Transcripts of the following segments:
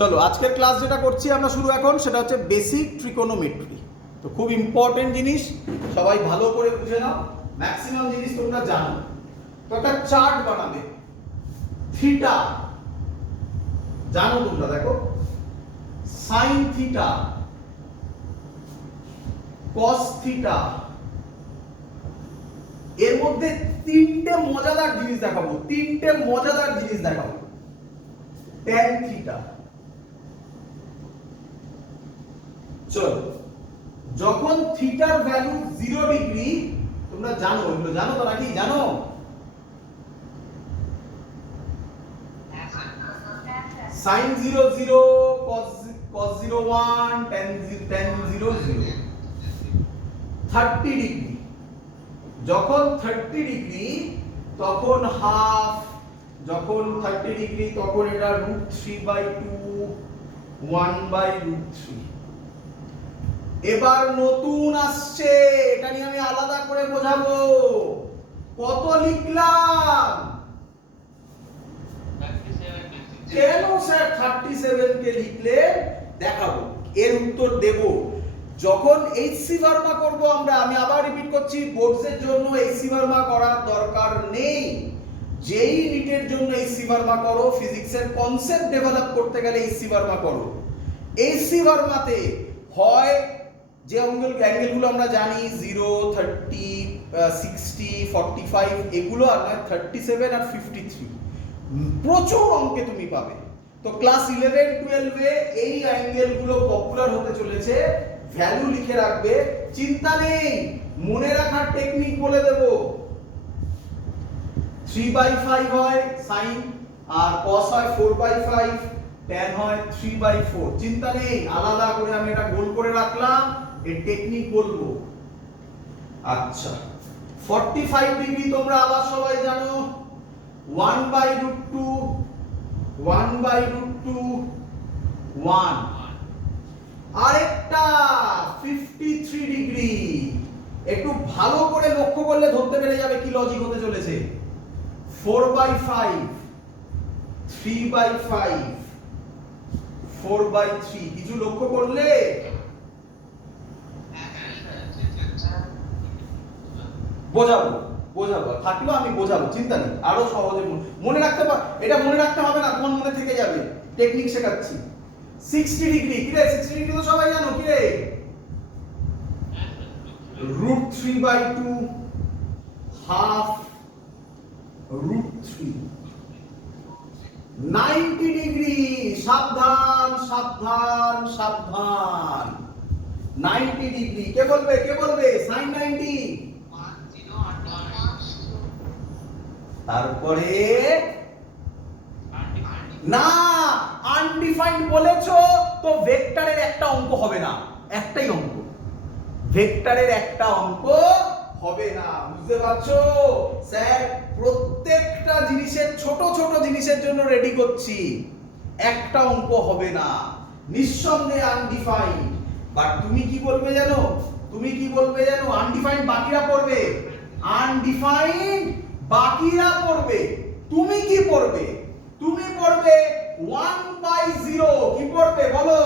চলো আজকের ক্লাস যেটা করছি আমরা শুরু এখন সেটা হচ্ছে বেসিক ট্রিকোনোমেট্রি। তো খুব ইম্পর্টেন্ট জিনিস, সবাই ভালো করে বুঝে নাও। ম্যাক্সিমাম জিনিস তোমরা জানো। তো একটা চার্ট বানাবে, থিটা জানো তোমরা, দেখো সাইন থিটা, কস থিটা, এর মধ্যে তিনটে মজাদার জিনিস দেখাবো, ট্যান থিটা। চলো, যখন থিটার ভ্যালু 0 ডিগ্রি, তোমরা জানো, এগুলো জানো তো নাকি? জানো sin 0 0, cos 0 1, tan 0 0, 30 ডিগ্রি। যখন 30 ডিগ্রি তখন হাফ, যখন 30 ডিগ্রি তখন এটা √3/2, 1/√3। এবার নতুন আসছে, এটা নিয়ে আমি আলাদা করে বোঝাবো। কত লিখলাম? কেন স্যার 37 কে লিখলে? দেখাবো, এর উত্তর দেব যখন এইচসি ভার্মা করব আমরা। আমি আবার রিপিট করছি, বোর্ডসের জন্য এইচসি ভার্মা করার দরকার নেই। যেই নিটের জন্য এইচসি ভার্মা করো, ফিজিক্সের কনসেপ্ট ডেভেলপ করতে গেলে এইচসি ভার্মা করো। এইচসি ভার্মাতে হয় যে অ্যাঙ্গেলগুলো আমরা জানি 0, 30, 60, 45 এগুলো, আর 37 আর 53, প্রচুর অঙ্কে তুমি পাবে। তো ক্লাস 11 12 এ এই অ্যাঙ্গেলগুলো পপুলার হতে চলেছে, ভ্যালু লিখে রাখবে, চিন্তা নেই। মনে রাখার টেকনিক বলে দেব। 3/5 হয় সাইন, আর cos হয় 4/5, tan হয় 3/4। চিন্তা নেই, আলাদা করে আমি এটা গোল করে রাখলাম, এর টেকনিক বলবো। আচ্ছা, 45 ডিগ্রি তোমরা আবার সবাই জানো, 1/√2, 1/√2, 1। আরেকটা 53 ডিগ্রি, একটু ভালো করে লক্ষ্য করলে ধরতে পেরে যাবে কি লজিক হতে চলেছে। 4/5, 3/5, 4/3, কিছু লক্ষ্য করলে? বোঝাবো থাকলেও আমি বোঝাবো, চিন্তা নেই। আরো সহজে মনে রাখতে এটা মনে রাখতে হবে না, তোমার মনে থেকে যাবে, টেকনিক শেখাচ্ছি। 60 ডিগ্রি, কি রে? 60 ডিগ্রি তো সবাই জানো, কি রে? √3/2, হাফ √3। 90 ডিগ্রি, সাবধান সাবধান সাবধান। 90 ডিগ্রি কে বলবে? sin 90। তারপরে না, আনডিফাইন্ড বলেছো তো ভেক্টরের একটা অঙ্ক হবে না, একটাই অঙ্ক, ভেক্টরের একটা অঙ্ক হবে না। বুঝতে পারছো? স্যার প্রত্যেকটা জিনিসের, ছোট ছোট জিনিসের জন্য রেডি করছি, একটা অঙ্ক হবে না, নিঃসন্দেহে আনডিফাইন্ড। বাট তুমি কি বলবে জানো? আনডিফাইন্ড বাকিরা পড়বে, আনডিফাইন্ড বাকিরা পড়বে। তুমি কি পড়বে? তুমি পড়বে 1/0। কি পড়বে বলো?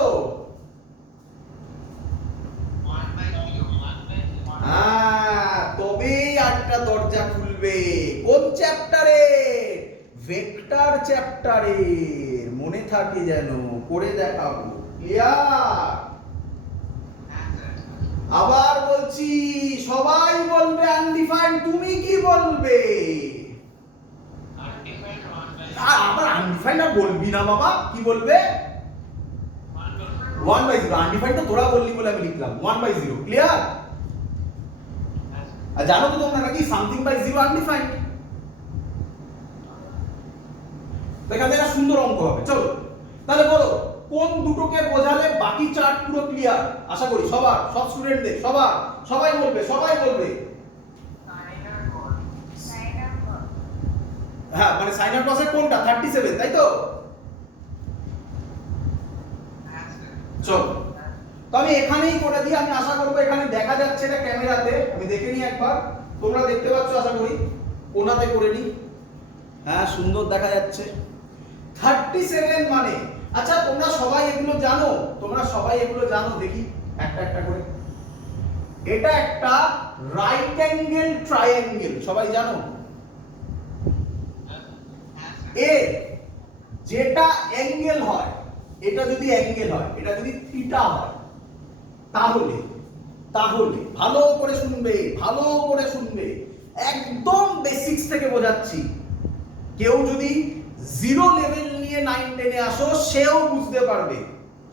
তবেই একটা দরজা খুলবে। কোন চ্যাপ্টারে? ভেক্টর চ্যাপ্টারে। মনে থাকে যেন, করে দেখাবো। ক্লিয়ার? আবার বলছি, সবাই বলবে আনডিফাইন্ড, তুমি কি বলবে? আবার আনডিফাইন্ড আর বলবি না বাবা, কি বলবে? 1/0। আনডিফাইন্ড তো তোরা বললি বলে আমি লিখলাম 1/0। ক্লিয়ার? আর জানো তো তোমরা নাকি সামথিং বাই 0 আনডিফাইন্ড। এখান থেকে সুন্দর অঙ্ক হবে। চলো তাহলে বলো, কোন দুটোকে বোঝালে বাকি চার্ট পুরো ক্লিয়ার? আশা করি সবার, সব স্টুডেন্টদের, সবাই বলবে। হ্যাঁ, মানে সাইন আর কসের কোনটা? 37, তাই তো? চলো, তো আমি এখানেই করে দিই। আমি আশা করবো এখানে দেখা যাচ্ছে এটা ক্যামেরাতে, আমি দেখে নিই একবার। তোমরা দেখতে পাচ্ছ আশা করি। কোনাতে করে নিই। হ্যাঁ, সুন্দর দেখা যাচ্ছে। 37 মানে আচ্ছা তোমরা সবাই এগুলো জানো দেখি একটা একটা করে। এটা একটা রাইট অ্যাঙ্গেল ট্রায়াঙ্গেল, সবাই জানো? এ যেটা অ্যাঙ্গেল হয়, এটা যদি অ্যাঙ্গেল হয়, এটা যদি থিটা হয়, তাহলে ভালো করে শুনবে, একদম বেসিক্স থেকে বোঝাচ্ছি। কেউ যদি জিরো লেভেল নিয়ে 9 10 এ আসো সেও বুঝতে পারবে,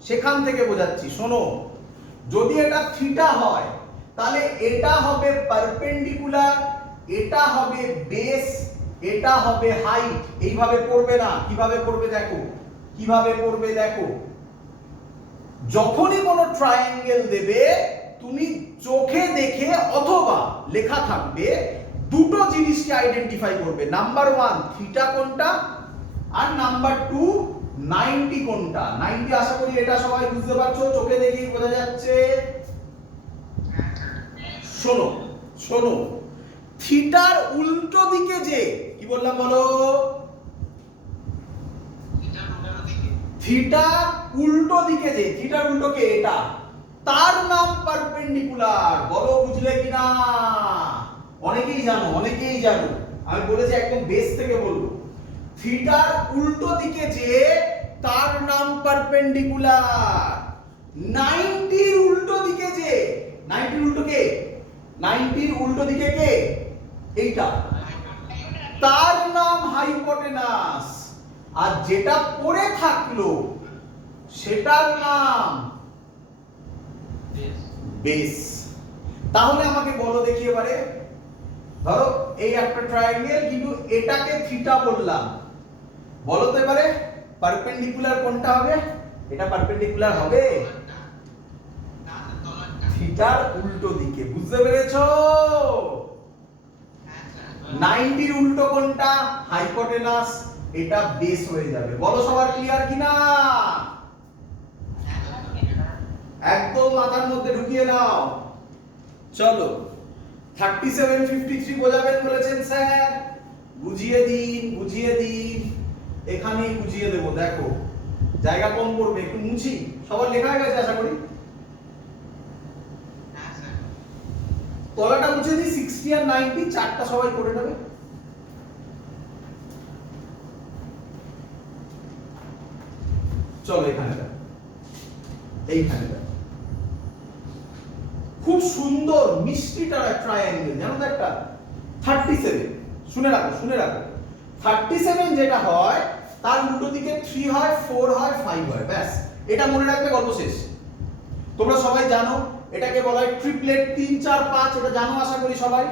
সেখান থেকে বোঝাচ্ছি। শোনো, যদি এটা থিটা হয় তাহলে এটা হবে পারপেন্ডিকুলার, এটা হবে বেস, এটা হবে হাইট। এইভাবে পড়বে না, কিভাবে পড়বে দেখো। যখনই কোনো ট্রায়াঙ্গেল দেবে তুমি চোখে দেখে অথবা লেখা থাকবে দুটো জিনিসকে আইডেন্টিফাই করবে। নাম্বার 1 থিটা কোনটা, আর নাম্বার 2 90 কোনটা। 90 আশা করি এটা সবাই বুঝতে পারছো, চোখে দেখেই বোঝা যাচ্ছে। শোনো, থিটার উল্টো দিকে যে, কি বললাম বলো? থিটার উল্টো দিকে যে, থিটার উল্টো কে? এটা, তার নাম পারপেন্ডিকুলার। বলো বুঝলে কিনা? অনেকেই জানো, আমি বলেছি একদম বেস থেকে বলবো। থিটার উল্টো দিকে যে, তার নাম পারপেন্ডিকুলার। 90 এর উল্টো দিকে যে, 90 এর উল্টো কে? 90 এর উল্টো দিকে কে? এইটা, তার নাম হাইপোটেনাস। আর যেটা পড়ে থাকলো সেটার নাম বেস। তাহলে আমাকে বলো দেখি এবারে, ধরো এই একটা ট্রায়াঙ্গেল, কিন্তু এটাকে থিটা বললাম, বলো তো এবারে পারপেন্ডিকুলার কোনটা হবে? এটা পারপেন্ডিকুলার হবে থিটার উল্টো দিকে। বুঝতে পেরেছো? 90 এর উল্টো কোনটা? হাইপোটেনাস। এটা বেস হয়ে যাবে। বলো সবার ক্লিয়ার কিনা? একদম মাথার মধ্যে ঢুকিয়ে নাও। চলো 37 53 বোঝাবেন বলেছেন স্যার, বুঝিয়ে দিন। এখানেই বুঝিয়ে দেবো। দেখো জায়গা কম পড়বে, একটু মুছি। সবার লেখা হয়ে গেছে আশা করি? তলাটা মুছে দিই। 60 আর 90 চারটা সবাই করে নেবে। চলো এইখানে খুব সুন্দর মিষ্টি ট্রায়াঙ্গেল, জানো তো একটা 37। শুনে রাখো 37 যেটা হয় তার উল্টো দিকে 3 হয়, 4 হয়, 5 হয়। ব্যাস, এটা মনে রাখবে, গল্প শেষ। তোমরা সবাই জানো এটাকে বলা হয় ট্রিপলেট। 3 4 5 এটা জানো আশা করি সবাই।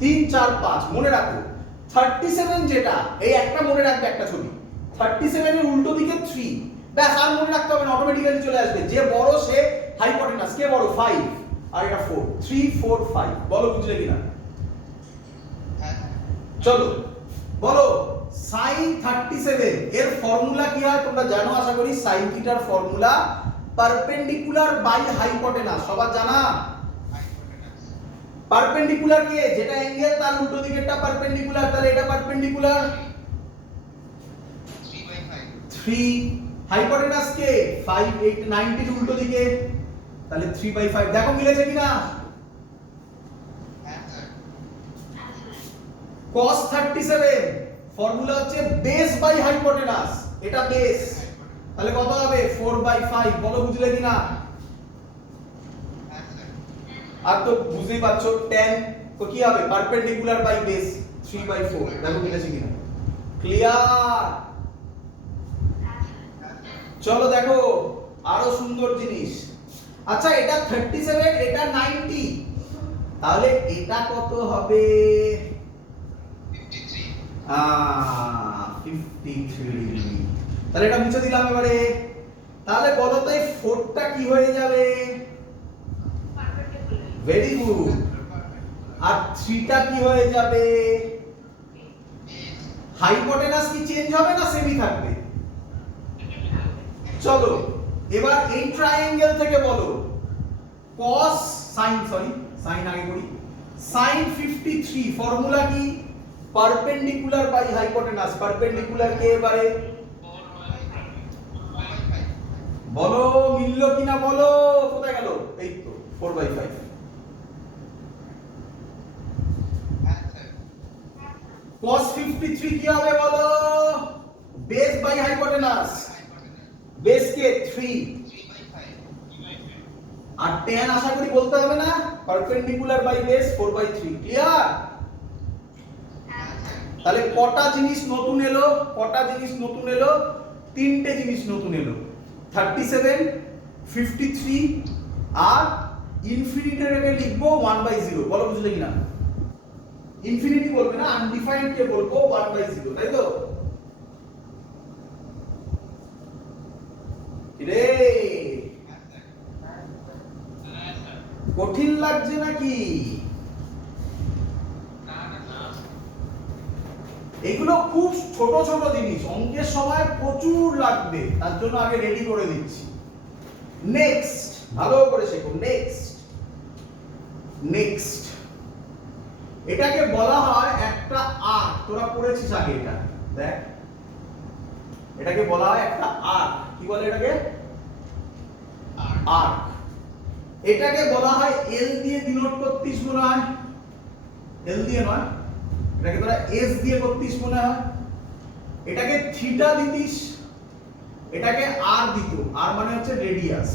3 4 5 মনে রাখো। 37 যেটা, এই একটা মনে রাখবে, একটা ছবি। 37 এর উল্টো দিকে 3, ব্যাস, আর মনে রাখতে হবে না, অটোমেটিক্যালি চলে আসবে। যে বড় সে হাইপোটেনাস। কে বড়? 5, আর এটা 4। 3 4 5। বলো বুঝলে কিনা? চলো বলো। sin 37 এর ফর্মুলা কি হয় তোমরা জানো আশা করি? sin থিটার ফর্মুলা পারপেন্ডিকুলার বাই হাইপোটেনাস। সবার জানা? পারপেন্ডিকুলার কে? যেটা অ্যাঙ্গেল তার উল্টো দিকেরটা পারপেন্ডিকুলার। তাহলে এটা পারপেন্ডিকুলার 3। হাইপোটেনাস কে? 5 8 90 এর উল্টো দিকে, তাহলে 3/5। দেখো মিলেছে কিনা? cos 37 ফর্মুলা হচ্ছে বেস বাই হাইপোটেনাস। এটা বেস, তাহলে কত হবে? 4/5। বলো বুঝলে কিনা? আর তো বুঝতেই পারছো tan তো কি হবে? Perpendicular by base 3/4। দেখো মিলেছে কিনা? ক্লিয়ার? চলো দেখো আরো সুন্দর জিনিস। আচ্ছা এটা 37, এটা 90, তাহলে এটা কত হবে? 53। তাহলে এটা মুছে দিলাম এবারে। তাহলে বলো তো এই 4টা কি হয়ে যাবে? Very good. আর 3টা কি হয়ে যাবে? হাইপোটেনাস কি চেঞ্জ হবে না সেমই থাকবে? চলো এবার এই ট্রায়াঙ্গেল থেকে বলো sin আগে করি। sin 53 ফর্মুলা কি? পারপেন্ডিকুলার বাই হাইপোটেনাস, পারপেন্ডিকুলার কে এবারে বলো, মিললো কিনা বলো, কোথায় গেল, এই তো 4/5। cos 53 কি হবে বলো, বেস বাই হাইপোটেনাস, বেস কে 3 আর tan আশা করি বলতে হবে না, পারপেন্ডিকুলার বাই বেস 4/3। ক্লিয়ার? তাহলে কটা জিনিস নতুন এলো, কটা জিনিস নতুন এলো, তিনটে জিনিস নতুন এলো, 37, 53 আর ইনফিনিটিটাকে লিখবো 1/0। বলো বুঝলে কিনা? ইনফিনিটি বলবে না, আনডিফাইন্ড কে বলবো 1/0, তাই তো? রে কঠিন লাগছে নাকি? এগুলো খুব ছোট ছোট জিনিস, অঙ্কের সময় প্রচুর লাগবে, তার জন্য আগে রেডি করে দিচ্ছি। নেক্সট, ভালো করে শেখো। নেক্সট, নেক্সট এটাকে বলা হয় একটা আর্ক। তোরা পড়েছিস আগে এটা, দেখ এটাকে বলা হয় একটা আর্ক। কি বলে এটাকে? আর্ক। এটাকে বলা হয় এল দিয়ে ডিনোট করতিস মনে হয়, এল দিয়ে নয়, এটাকে তোরা এস দিয়ে করতিস মনে হয়, এটাকে থিটা দিতিস, এটাকে আর দিত, আর মানে হচ্ছে রেডিয়াস।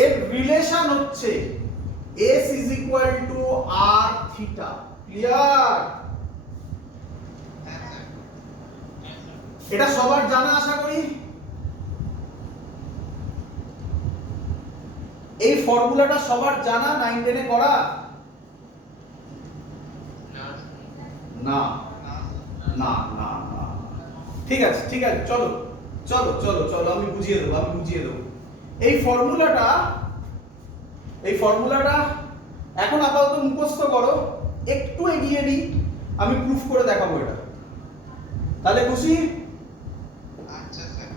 এর রিলেশন হচ্ছে s is equal to r theta। Clear? এটা সবার জানা আশা করি। এই ফর্মুলাটা সবার জানা, 9 10 এ করা? না না না না, ঠিক আছে ঠিক আছে, চলো চলো চলো চলো, আমি বুঝিয়ে দেবো, আমি বুঝিয়ে দেবো। এই ফর্মুলাটা এখন আপাতত মুখস্থ করো, একটু এগিয়ে নিই, আমি প্রুফ করে দেখাবো এটা। তাহলে খুশি? আচ্ছা স্যার।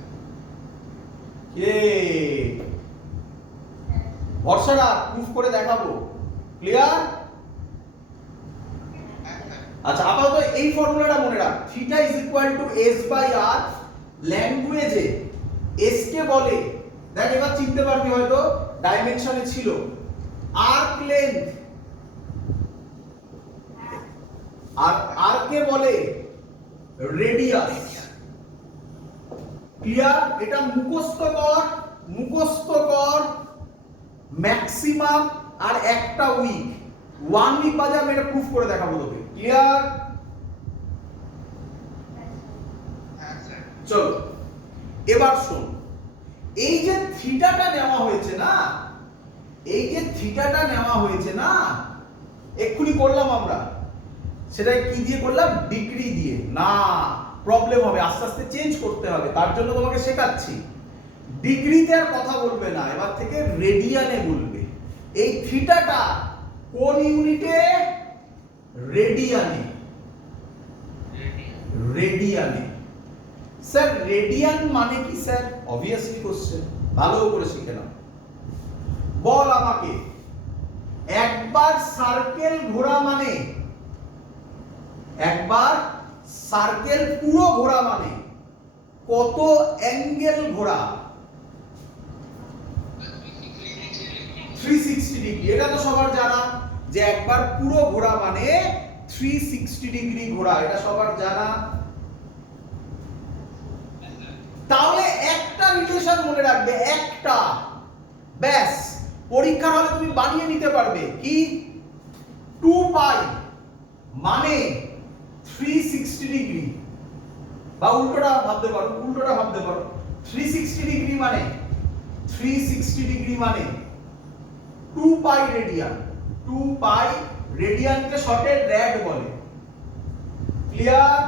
কে ভরসাটা প্রুফ করে দেখাবো। ক্লিয়ার? আচ্ছা, আপাতত এই ফর্মুলাটা মনে রাখ, theta is equal to s by r। ল্যাঙ্গুয়েজে s কে বলে, দেখ এবার চিনতে পারবি হয়তো, ডাইমেনশনে ছিল আর্ক লেন্থ, আর আর কে বলে রেডিয়াস। ক্লিয়ার? এটা মুখস্থ কর, মুখস্থ কর। ম্যাক্সিমাম আর একটা উইক, 1 উইক বাজে আমি এটা প্রুফ করে দেখাবো তোকে। ক্লিয়ার? চলো এবার শোন, এই যে থিটাটা নেওয়া হয়েছে না, এই যে থিটাটা নেওয়া হয়েছে না, এক্ষুনি করলাম আমরা, সেটা কি দিয়ে করলাম? ডিগ্রি দিয়ে। না, প্রবলেম হবে, আস্তে আস্তে চেঞ্জ করতে হবে, তার জন্য তোমাকে শেখাচ্ছি। ডিগ্রিতে আর কথা বলবে না, এবার থেকে রেডিয়ানে বলবে। এই থিটাটা কোন ইউনিটে? রেডিয়ানে। রেডিয়ানে। স্যার রেডিয়ান মানে কি স্যার? অবভিয়াসলি কোশ্চেন, ভালো করে শিখে নাও। বল আমাকে, একবার সার্কেল ঘোরা মানে, একবার সার্কেল পুরো ঘোরা মানে কত অ্যাঙ্গেল ঘোরা? 360 ডিগ্রি। এটা তো সবার জানা যে একবার পুরো ঘোরা মানে 360 ডিগ্রি ঘোরা, এটা সবার জানা। তাহলে একটা রিলেশন মনে রাখবে, একটা, ব্যাস। পরীক্ষার হলে তুমি বানিয়ে নিতে পারবে। কি? 2 পাই মানে 360 ডিগ্রি, বা উল্টোটা ভাবতে পারো, উল্টোটা ভাবতে পারো, 360 ডিগ্রি মানে 360 ডিগ্রি মানে 2 পাই রেডিয়ান। 2 পাই রেডিয়ানকে শর্টে র‍্যাড বলে। ক্লিয়ার?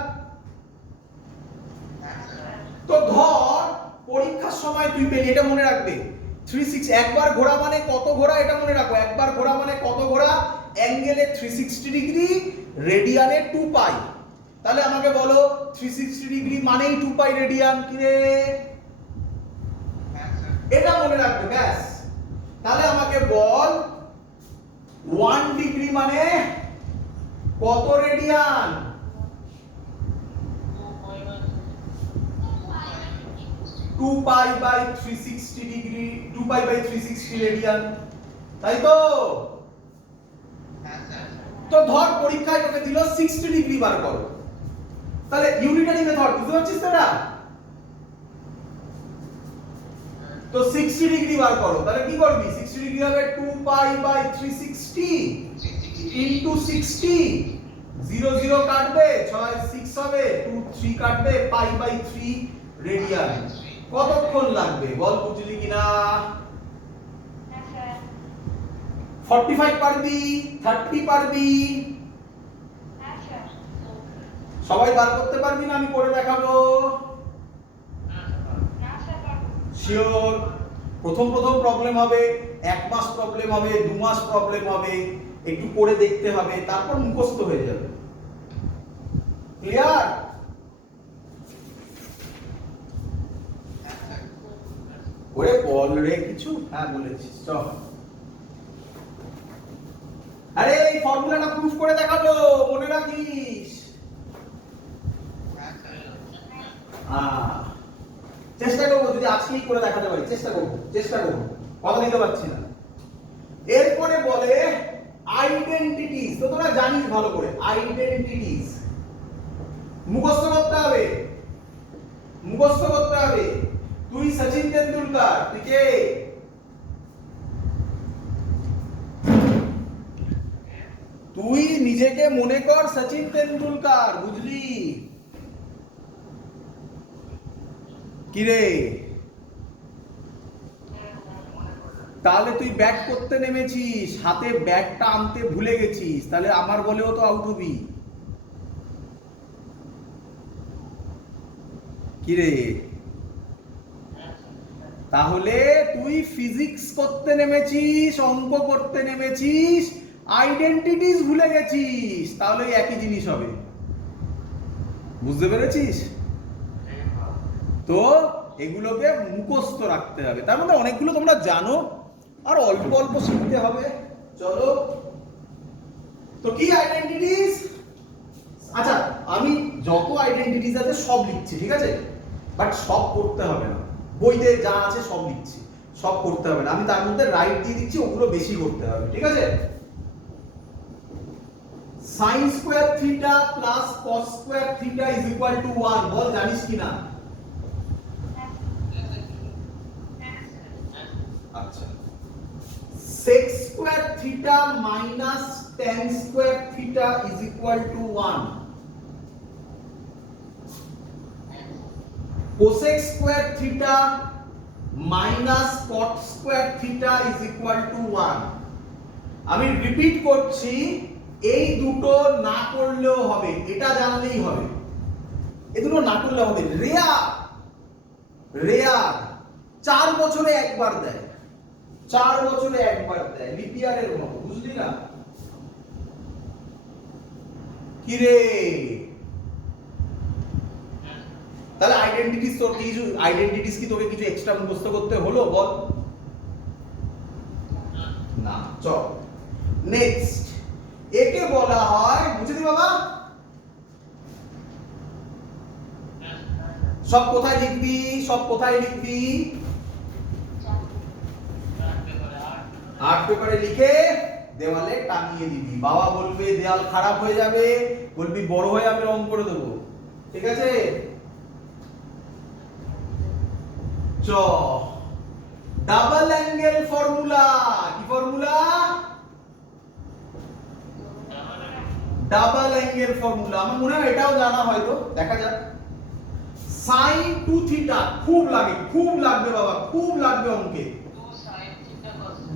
তো ধর পরীক্ষার সময় তুই পেলি, এটা মনে রাখবে, 360 একবার ঘোরা মানে কত ঘোরা, এটা মনে রাখো, একবার ঘোরা মানে কত ঘোরা, অ্যাঙ্গেলে 360 ডিগ্রি, রেডিয়ানে 2 পাই। তাহলে আমাকে বলো 360 ডিগ্রি মানেই 2 পাই রেডিয়ান। কি রে? এটা মনে রাখবে, ব্যাস। তাহলে আমাকে বল 1 ডিগ্রি মানে কত radian? 2 pi by 360 degree 2 pi by 360 radian, তাই তো? তো ধর পরীক্ষায় তোকে দিল 60 ডিগ্রি বার করো, তাহলে ইউনিটারি মেথড বুঝতে পারছিস তো? না তো 60 ডিগ্রি বার করো, তাহলে কি করবি? 60 ডিগ্রি হবে 2 পাই বাই 360 ইনটু 60, 0 0 কাটবে, 6 6 হবে, 2 3 কাটবে, পাই বাই 3 রেডিয়ান। কতক্ষণ লাগবে বল, বুঝলি কিনা? 45 পারবি? 30 পারবি? সবাই বার করতে পারবি না? আমি করে দেখাবো। শিওর? প্রথম প্রবলেম হবে, 1 মাস প্রবলেম হবে, 2 মাস প্রবলেম হবে, একটু করে দেখতে হবে, তারপর মুখস্থ হয়ে যাবে। ক্লিয়ার? ওরে বল রে কিছু। হ্যাঁ বলেছিস, চল। আরে এই ফর্মুলাটা প্রুফ করে দেখাবো, মনে রাখিস। চেষ্টা করবো যদি আজকেই করে দেখাতে পারি, চেষ্টা করবো কথা দিতে পারছি না। এরপরে বলে আইডেন্টিটিস, তো তোরা জানিস ভালো করে আইডেন্টিটিস মুখস্থ করতে হবে। তুই সচিন তেন্ডুলকার, তুই কে? তুই নিজেকে মনে কর সচিন তেন্ডুলকার, বুঝলি? কিরে, তাহলে তুই ব্যাট করতে নেমেছিস, হাতে ব্যাটটা আনতে ভুলে গেছিস, তাহলে আমার বলেও তো আউট হবি। কিরে, তাহলে তুই ফিজিক্স করতে নেমেছিস, অঙ্ক করতে নেমেছিস, আইডেন্টিটিস ভুলে গেছিস, তাহলে একই জিনিস হবে। বুঝতে পেরেছিস তো? এগুলোকে মুখস্থ রাখতে হবে। তার মধ্যে অনেকগুলো তোমরা জানো, আর অল্প অল্প শিখতে হবে। চলো, তো কি আইডেন্টিটিস? আচ্ছা, আমি যত আইডেন্টিটিস আছে সব লিখছি, ঠিক আছে? বাট সব করতে হবে না, বইতে যা আছে সব লিখছি, সব করতে হবে না। আমি তার মধ্যে রাইট দিয়ে দিচ্ছি, ওগুলো বেশি করতে হবে, ঠিক আছে? sin square theta plus cos square theta is equal two 1, বল জানিস কিনা? আচ্ছা, sec square theta minus tan square theta is equal two 1, cosec square theta minus cot square theta is equal two 1। আমি রিপিট করছি, এই দুটো না করলেও হবে, এটা জানলেই হবে। এই দুটো না করলে হবে, রেয়ার 4 বছরে একবার দেয়, 4 বছরে একবার দেয়, লিপিয়ারের মতো, বুঝলি না? কি রে, তাহলে আইডেন্টিটিস, তোর কিছু আইডেন্টিটিস কি তোকে কিছু এক্সট্রা মুখস্থ করতে হলো বল? না। চল নেক্সট, একে বলা হয়, বুঝে দি বাবা? সব কোথায় লিখবি? আর্ট পেপারে লিখে দেওয়ালে টাঙিয়ে দিবি। বাবা বলবে দেওয়াল খারাপ হয়ে যাবে, বলবি বড় হয়ে আমি রং করে দেবো, ঠিক আছে? চ ডাবল অ্যাঙ্গেল ফর্মুলা, কি ফর্মুলা? Double angle formula. আমার মনে হয় এটাও জানা হয়তো, দেখা যাক। sin 2 থিটা খুব লাগবে বাবা, খুব লাগবে অঙ্কে।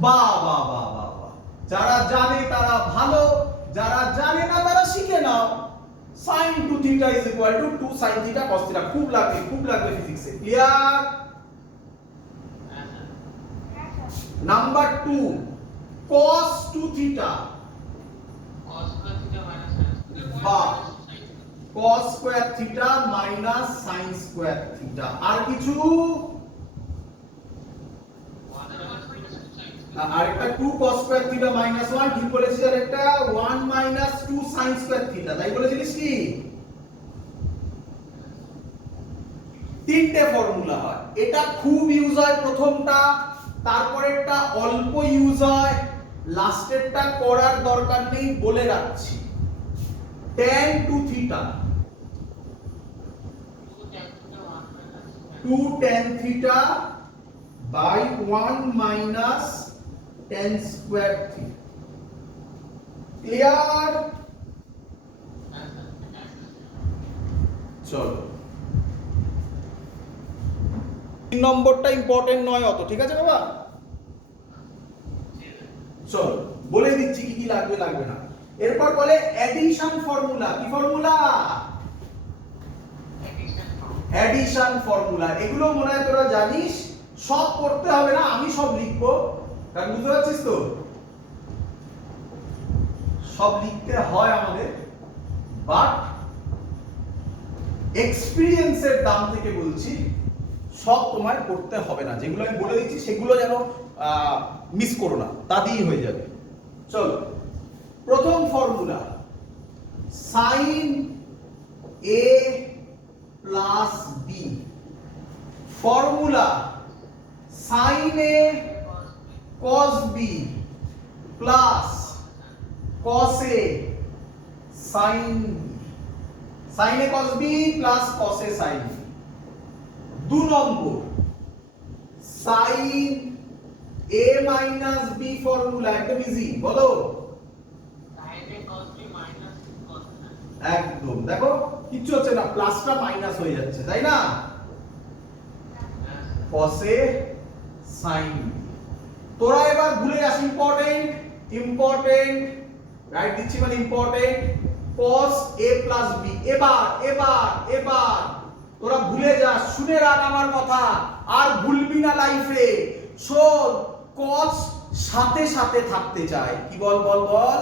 বাহ, যারা জানে তারা ভালো, যারা জানে না তারা শিখে নাও। sin 2 theta is equal to 2 sin theta cos theta, খুব লাগবে ফিজিক্সে। ক্লিয়ার? নাম্বার 2, cos 2 থিটা, বাহ, cos square theta minus sin square theta. আর কিছু? আরেকটা 2 cos স্কয়ার থিটা মাইনাস 1, ঠিক বলেছিস? আর একটা 1 মাইনাস 2 sin স্কয়ার থিটা, তাই বলেছিলিস কি? তিনটে ফর্মুলা হয়। এটা খুব ইউজ হয় প্রথমটা, তারপরেরটা অল্প ইউজ হয়, লাস্টেরটা করার দরকার নেই বলে রাখছি। tan to theta 2 tan theta by 1 minus tan square theta. Clear? চলো, 3 নম্বরটা ইম্পর্টেন্ট নয় অত, ঠিক আছে বাবা? চলো বলে দিচ্ছি কি কি লাগবে লাগবে না। এরপর বলে অ্যাডিশন ফর্মুলা। কি ফর্মুলা? Addition formula. এগুলো মনে হয় তোরা জানিস, সব করতে হবে না, আমি সব লিখবো, কারণ বুঝতে পারছিস তো সব লিখতে হয় আমাদের, বাট এক্সপেরিয়েন্সের দাম থেকে বলছি সব তোমায় করতে হবে না, যেগুলো আমি বলে দিচ্ছি সেগুলো যেন মিস করো না, তা দিয়েই হয়ে যাবে। চলো, প্রথম formula sin a plus b। Formula sin a cos b plus cos a sin b। sin a cos b plus cos a sin b। 2 number sin a minus b formula, একদম easy, বলো। একদম, দেখো কিচ্ছু হচ্ছে না, প্লাসটা minus হয়ে যাচ্ছে, তাই না? cos a sin b। তোরা এবার ভুলে যাস, ইম্পর্টেন্ট ইম্পর্টেন্ট রাইট দিচ্ছি মানে important, cos a plus b। এবার এবার এবার তোরা ভুলে যাস, শুনে রাখ আমার কথা, আর ভুলবি না লাইফে। শোন, cos সাথে সাথে থাকতে চায়, কি বল বল বল,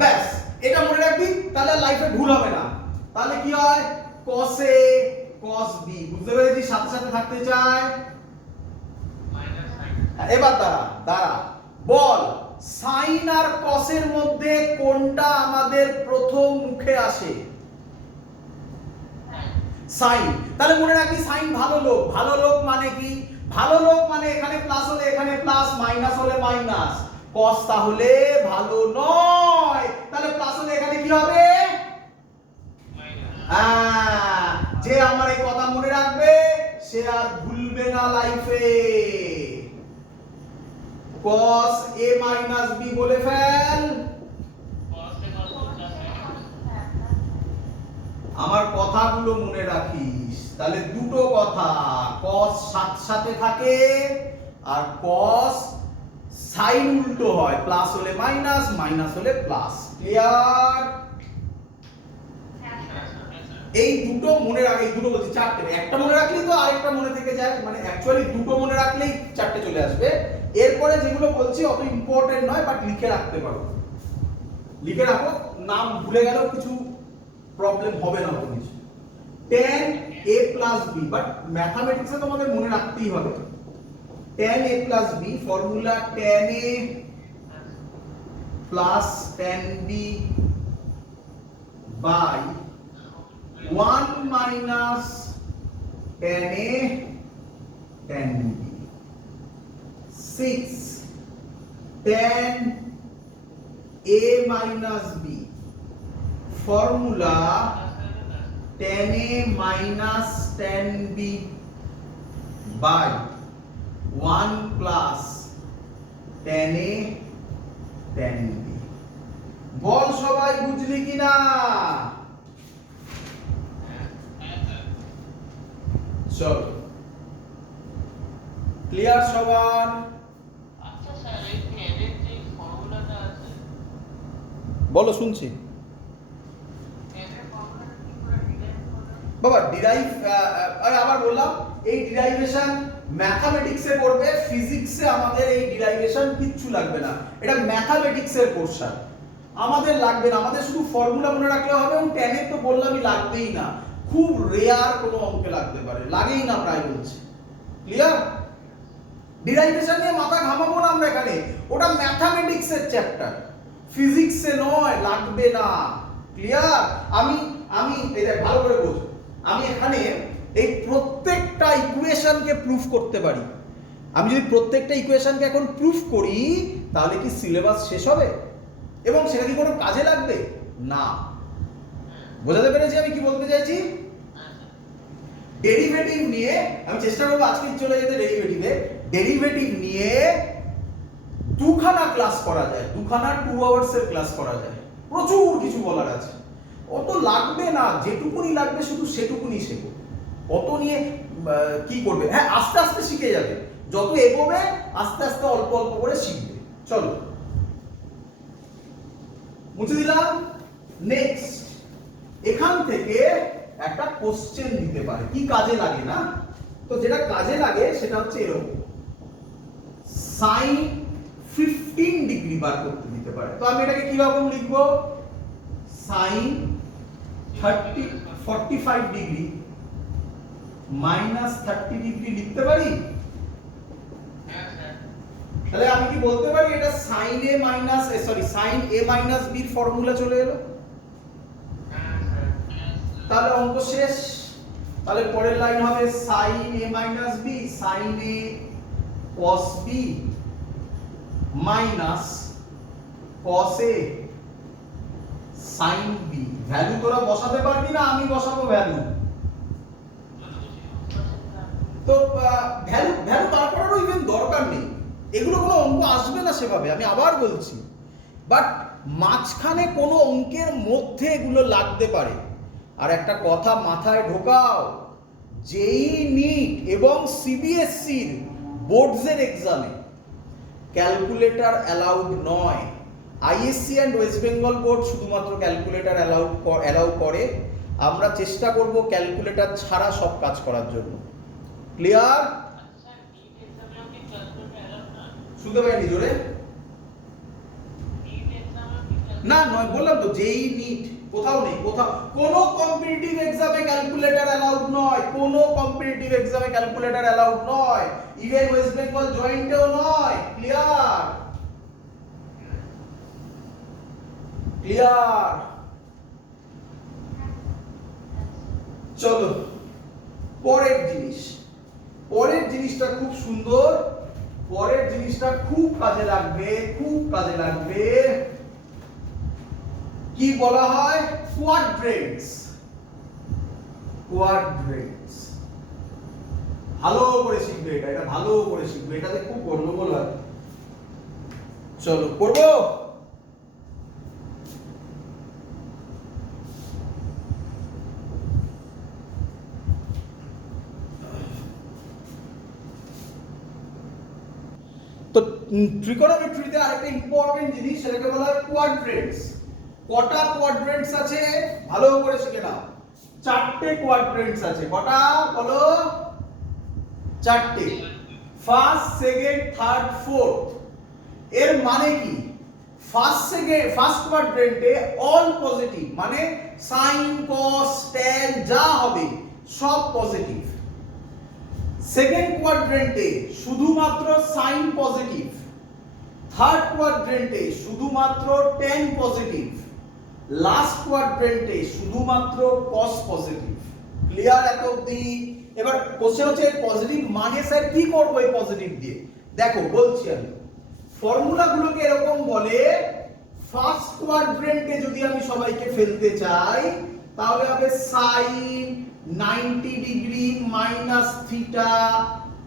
ব্যাস এটা মনে রাখবি, তাহলে লাইফে ভুল হবে না। তাহলে কি হয়, cos a cos b, বুঝতে পেরেছিস? সাথে সাথে থাকতে চায়। এবার দাঁড়া দাঁড়া, বল sin আর cos এর মধ্যে কোনটা আমাদের প্রথম মুখে আসে? sin। তাহলে মনে রাখবি sin ভালো লোক। ভালো লোক মানে কি? ভালো লোক মানে এখানে প্লাস হলে এখানে প্লাস, মাইনাস হলে মাইনাস। cos তাহলে ভালো নয়, তাহলে প্লাস হলে এখানে কি হবে? হ্যাঁ, যে আমার এই কথা মনে রাখবে সে আর ভুলবে না লাইফে। cos a minus b বলে ফেল। আমার কথাগুলো মনে রাখিস, তাহলে দুটো কথা, cos সাথে থাকে আর cos sin উল্টো হয়, প্লাস হলে মাইনাস, মাইনাস হলে প্লাস। ক্লিয়ার? এই দুটো মনে রাখ, এই দুটো বলছি চারটে, একটা মনে রাখলেই তো আরেকটা মনে থেকে যায়, মানে অ্যাকচুয়ালি দুটো মনে রাখলেই চারটে চলে আসবে। এরপরে যেগুলো বলছি অত ইম্পর্টেন্ট নয়, বাট লিখে রাখতে পারো, লিখে রাখো, নাম ভুলে গেলেও কিছু প্রবলেম হবে না কোনো কিছু। tan a plus b, but ম্যাথমেটিক্সে তোমাদের মনে রাখতেই হবে। tan a plus b formula tan a plus tan b by 1 minus tan a tan b। 6 tan a minus b formula tan a minus tan b by 1 plus tan a tan b। বল সবাই বুঝলি কিনা? চল, clear সবার? আচ্ছা sir, এই tan এর যে ফর্মুলাটা আছে, বলো শুনছি। tan এর ফর্মুলাটা কি করে ডিরাইভ করব? বাবা ডিরাইভ, আমি আবার বললাম, এই ডিরাইভেশন ম্যাথমেটিক্সে করবে, ফিজিক্সে আমাদের এই ডিরাইভেশন কিচ্ছু লাগবে না, এটা ম্যাথমেটিক্সের পোরশন, আমাদের লাগবে না, আমাদের শুধু ফর্মুলা মনে রাখলে হবে। এবং tan এর তো বললামই লাগবেই না, খুব রেয়ার কোনো অঙ্কে লাগতে পারে, লাগেই না প্রায় বলছি। ক্লিয়ার? ডিরাইভেশন নিয়ে মাথা ঘামাবো না আমরা এখানে, ওটা ম্যাথমেটিক্সের চ্যাপ্টার, ফিজিক্সে নয়, লাগবে না। ক্লিয়ার? আমি এটা ভালো করে বোঝো, আমি এখানে এই প্রত্যেকটা ইকুয়েশনকে প্রুফ করতে পারি। আমি যদি প্রত্যেকটা ইকুয়েশনকে এখন প্রুফ করি তাহলে কি সিলেবাস শেষ হবে এবং সেটা কি কোনো কাজে লাগবে না? বোঝাতে পেরেছি আমি কি বলতে চাইছি? ডেরিভেটিভ নিয়ে আমি চেষ্টা করবো আজকে চলে যেতে ডেরিভেটিভ নিয়ে দুখানা ক্লাস করা যায়, দুখানা 2 আওয়ার্সের ক্লাস করা যায়। প্রচুর কিছু বলার আছে, অত লাগবে না, যেটুকুনি লাগবে শুধু সেটুকুনি শেখো। অত নিয়ে কি করবে? হ্যাঁ, আস্তে আস্তে শিখে যাবে, যত এগোবে আস্তে আস্তে অল্প অল্প করে শিখবে। চলো মুছে দিলাম। নেক্সট, এখান থেকে একটা কোশ্চেন দিতে পারে, কি কাজে লাগে না? তো যেটা কাজে লাগে সেটা হচ্ছে এরকম, sin 15 ডিগ্রি বার করতে দিতে পারে। তো আমি এটাকে কি রকম লিখবো? sin 45 ডিগ্রি মাইনাস 30 ডিগ্রি লিখতে পারি। তাহলে আমি কি বলতে পারি এটা sin a minus sin a minus b এর ফর্মুলা চলে এলো? তাহলে অঙ্ক শেষ। তাহলে পরের লাইন হবে sin a minus b sin a cos b minus cos a sin b। Value তোরা বসাতে পারবি না, আমি বসাবো ভ্যালু। তো ভ্যালু বার করারও ইভেন দরকার নেই, এগুলো কোনো অঙ্ক আসবে না সেভাবে, আমি আবার বলছি। বাট মাঝখানে কোনো অঙ্কের মধ্যে এগুলো লাগতে পারে। আর একটা কথা মাথায় ঢোকাও, যেই নিট এবং সিবিএসসির বোর্ডসের এক্সামে ক্যালকুলেটর অ্যালাউড নয়। ISC and West Bengal board শুধুমাত্র ক্যালকুলেটর অ্যালাউ করে। আমরা চেষ্টা করব ক্যালকুলেটর ছাড়া সব কাজ করার জন্য। ক্লিয়ার? শুনতে পাইনি জোরে? না নয়, বললাম তো যেই নিট, কোথাও নেই, কোথাও কোনো কম্পিটিটিভ এক্সামে ক্যালকুলেটর অ্যালাউড নয়, কোনো কম্পিটিটিভ এক্সামে ক্যালকুলেটর অ্যালাউড নয়, ইভেন ওয়েস্ট বেঙ্গল জয়েন্টেও নয়। ক্লিয়ার? ক্লিয়ার? চলো পরের জিনিসটা খুব সুন্দর, পরের জিনিসটা খুব কাজে লাগবে, খুব কাজে লাগবে। কি বলা হয়? কোয়াড্রেন্টস। ভালো করে শিখবে, এটা ভালো করে শিখবে, এটাতে খুব গন্ডগোল হয়। চলো করবো। তো ট্রিগোনোমেট্রিতে আরেকটা ইম্পর্টেন্ট জিনিস, সেটাকে বলা হয় কোয়াড্রেন্টস। কটা কোয়াড্রেন্টস আছে ভালো করে শিখে নাও। 4টে কোয়াড্রেন্টস আছে। কটা বলো? 4টে। First, second, third, fourth. এর মানে কি? ফার্স্ট কোয়াড্রেন্টে অল পজিটিভ, মানে সাইন, কস, ট্যান যা হবে সব পজিটিভ। সেকেন্ড কোয়াড্রেন্টে শুধুমাত্র সাইন পজিটিভ। থার্ড কোয়াড্রেন্টে শুধুমাত্র ট্যান পজিটিভ। লাস্ট কোয়াড্রেন্টে শুধুমাত্র কস পজিটিভ। ক্লিয়ার এত অবধি? এবার কোশ্চেন হচ্ছে পজিটিভ মানে স্যার কি করব এই পজিটিভ দিয়ে? দেখো বলছি আমি, ফর্মুলাগুলোকে এরকম বলে, ফার্স্ট কোয়াড্রেন্টে যদি আমি সবাইকে ফেলতে চাই তাহলে হবে সাইন 90 ডিগ্রি মাইনাস থিটা,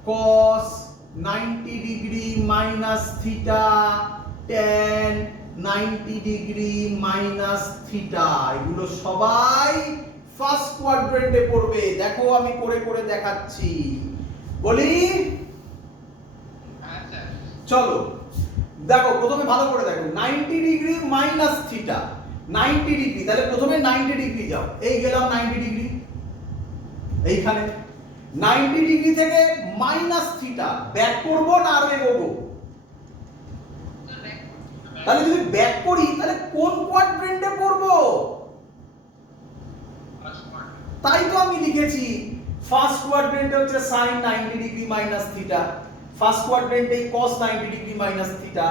কস 90 degree minus theta, tan 90 degree minus theta. এগুলো সবাই ফার্স্ট কোয়াড্রেন্টে পড়বে। দেখো আমি করে করে দেখাচ্ছি, বলি। চলো দেখো, প্রথমে ভালো করে দেখো, 90 ডিগ্রি মাইনাস থিটা, 90 ডিগ্রি, তাহলে প্রথমে 90 ডিগ্রি যাও, এই গেলাম 90 ডিগ্রি, এইখানে 90 ডিগ্রি থেকে মাইনাস থিটা ব্যাক করবো না আরো এগোবো? তাহলে যদি ব্যাক করি তাহলে কোন কোয়াড্রেন্টে পড়বো? তাই তো আমি লিখেছি ফার্স্ট কোয়াড্রেন্টে হচ্ছে sin 90 degree minus theta, first কোয়াড্রেন্টে cos 90 degree minus theta,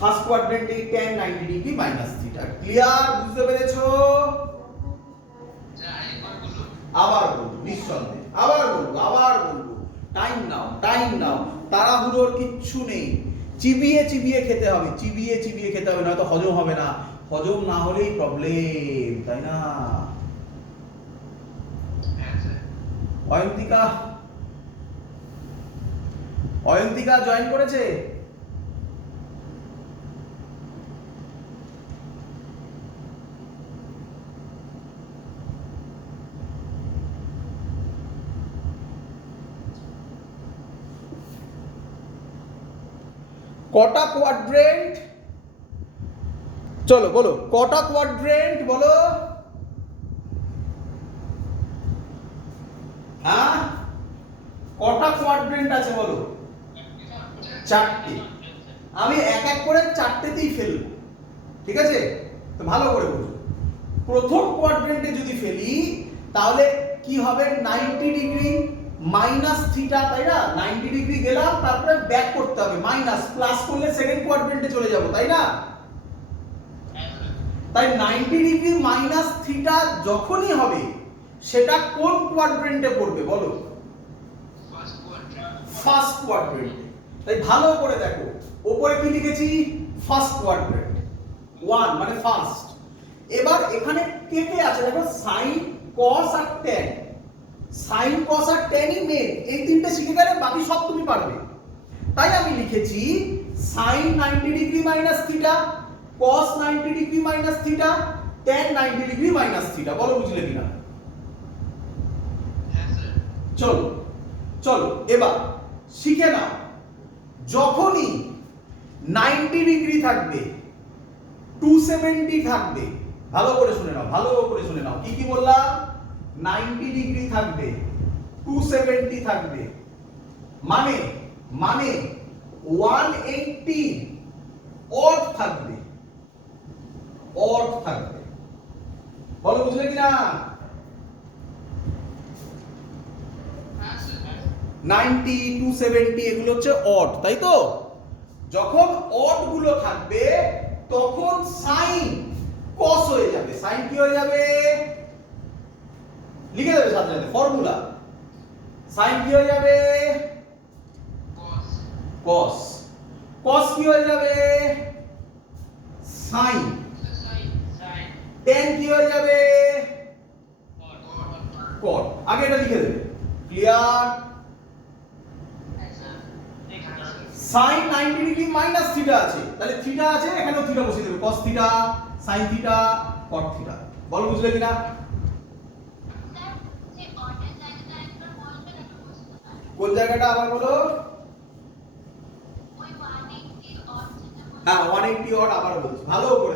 first কোয়াড্রেন্টে tan 90 degree minus theta. Clear? বুঝতে পেরেছো? আবার বলবো নিঃসন্দেহে, আবার বলবো, টাইম নাও, তাড়াহুড়োর কিচ্ছু নেই, চিবিয়ে চিবিয়ে খেতে হবে, নয়তো হজম হবে না, হজম না হলেই প্রবলেম, তাই না? অয়ন্তিকা জয়েন করেছে? কটা কোয়াড্রেন্ট, চলো বলো কটা কোয়াড্রেন্ট বলো। হ্যাঁ, কটা কোয়াড্রেন্ট আছে বলো? 4টে। আমি এক এক করে 4টেতেই ফেলবো, ঠিক আছে? তো ভালো করে বুঝো, প্রথম কোয়াড্রেন্টে যদি ফেলি তাহলে কি হবে? 90 ডিগ্রি মাইনাস থিটা, তাই না? 90 ডিগ্রি গেলাম, তারপরে ব্যাক করতে হবে, মাইনাস প্লাস করলে সেকেন্ড কোয়াড্রেন্টে চলে যাব, তাই না? তাই 90 ডিগ্রি মাইনাস থিটা যখনই হবে সেটা কোন কোয়াড্রেন্টে পড়বে বলো? ফার্স্ট কোয়াড্রেন্টে। তাই ভালো করে দেখো, উপরে কি লিখেছি? ফার্স্ট কোয়াড্রেন্ট, 1 মানে ফার্স্ট। এবার এখানে কে কে আছে দেখো, সাইন, কস আর ট্যান। সাইন, কস আর ট্যানই মেন, এই তিনটে শিখে গেলে বাকি সব তুমি পারবে। তাই আমি লিখেছি সাইন 90 ডিগ্রি মাইনাস থিটা, কস 90 degree minus theta, tan 90 degree minus theta. বলো বুঝলে কিনা? চলো চলো এবার শিখে নাও, যখনই 90 ডিগ্রি থাকবে, 270 থাকবে, ভালো করে শুনে নাও, কি কি বললাম? 90 ডিগ্রি থাকবে, 270 থাকবে, মানে 180 অড থাকবে, বলো বুঝলে কিনা? 90, 270 এগুলো হচ্ছে অড, তাই তো? যখন অড গুলো থাকবে তখন সাইন কস হয়ে যাবে। সাইন কি হয়ে যাবে? লিখে দেবে সাথে সাথে ফর্মুলা। সাইন কি হয়ে যাবে? কস। কস কি হয়ে যাবে? সাইন। ট্যান কি হয়ে যাবে? কট। আগে এটা লিখে দেবে, clear? Sine 90 degree minus theta আছে, তাহলে থিটা আছে, এখানেও থিটা বসিয়ে দেবে, cos theta, sin theta, cot theta. বল বুঝলে কিনা? কোন জায়গাটা আবার বলো? হ্যাঁ 180 অড আবার বলছি, ভালো করে